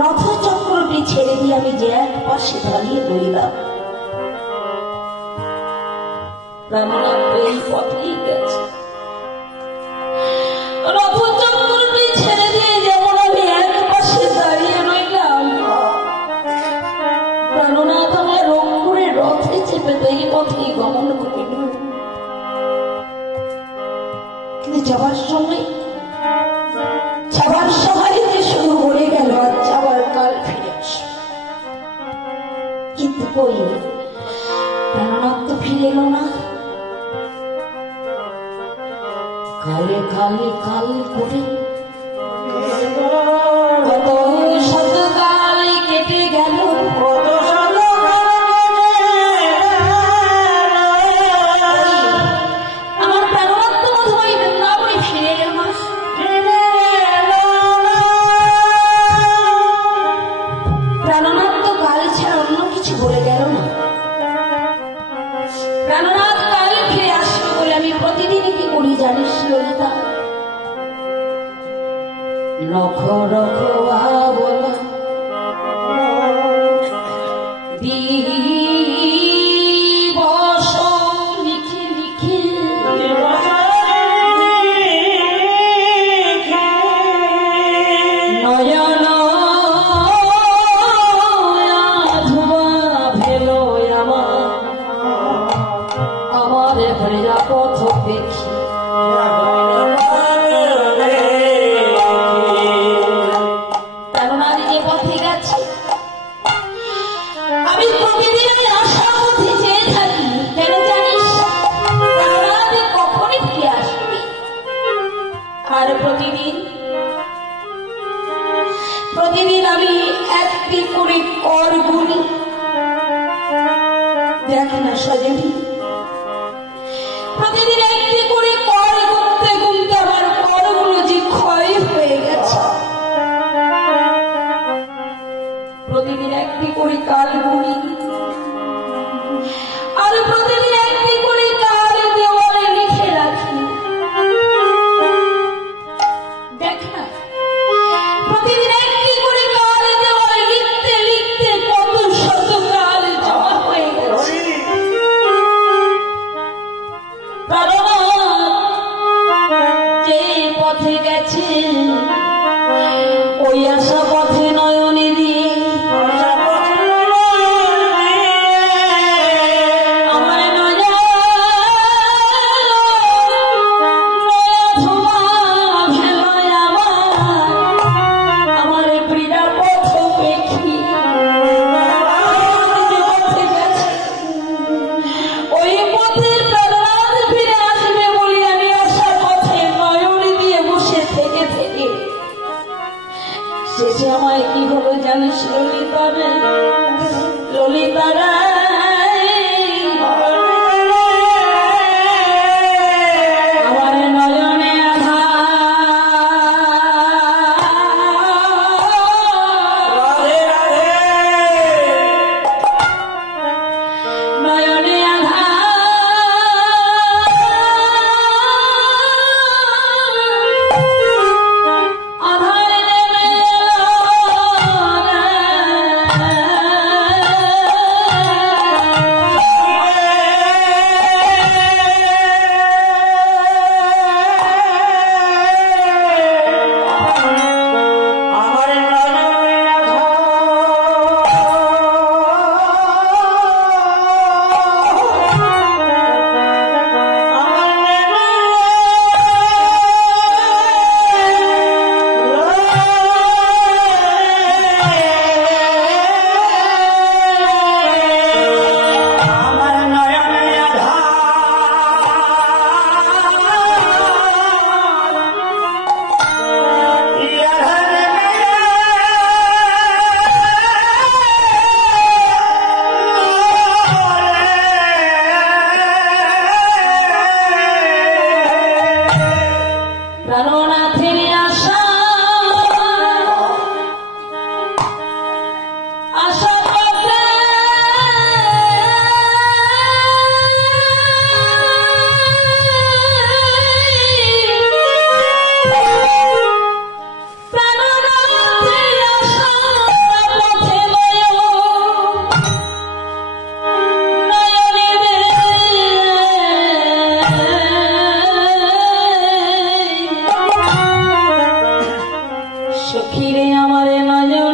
রথচক্রটি ছেড়ে দিয়ে আমি যে এক পাশে দাঁড়িয়ে রইলাম। প্রাণনাথ এই পথেই গেছে। রথচক্রটি ছেড়ে দিয়ে যেমন আমি এক পাশে দাঁড়িয়ে রইলাম, প্রাণনাথ আমার রংপুরে রথে চেপে তো এই পথেই গমন করিল। কিন্তু যাবার সময় যে শুরু হয়ে গেল আর যাবার কাল ফিরে আসে, কিন্তু কই প্রাণনাথ তো ফিরে এলো না। কালে কালে কাল করে কত শত কাল কেটে গেল, আমার প্রাণনাথ তো বোধহয় বৃন্দাবনে ফিরে এলো না। প্রাণনাথ তো কাল ছাড়া অন্য কিছু বলে গেল না। প্রাণনাথ কাল ফিরে আসবে বলে আমি প্রতিদিনই কি করি জানিস ললিতা? রখ রখ বলা দিবস লিখে লিখে নয়ন ধুয়া ভেল আমার ভেজা পথ দেখি। প্রাণনাথ যে পথে গেছে আমি প্রতিদিন আশার মধ্যে চেয়ে থাকি, কেন জানিস? প্রাণনাথ কখনই ফিরে আসবে। আর প্রতিদিন আমি একটি করে কর গুনি। দেখ না সজনী, প্রতিদিন একটি করে কর গুনতে গুনতে আমার করগুলো যে ক্ষয় হয়ে গেছে। প্রতিদিন একটি করে কাল গুনি আর প্রতিদিন একটি করে কাল দেওয়ালে লিখে রাখি। দেখ না, প্রতিদিন একটি করে কাল দেওয়ালে লিখতে লিখতে কত শত কাল জমা হয়ে গেছে। যে পথে গেছে ওই আশা পথে নয়নে দিয়ে আমার আমার প্রিয়া পথ দেখি। ওই পথে প্রাণনাথ ফিরে আসবে বলে আমি আশা পথে নয়ন দিয়ে বসে থেকে থেকে শেষে আমায় কি হলো জানিস ললিতারে? ললিতারা আমার নয়নে নয়নে আধার আমার নয়ন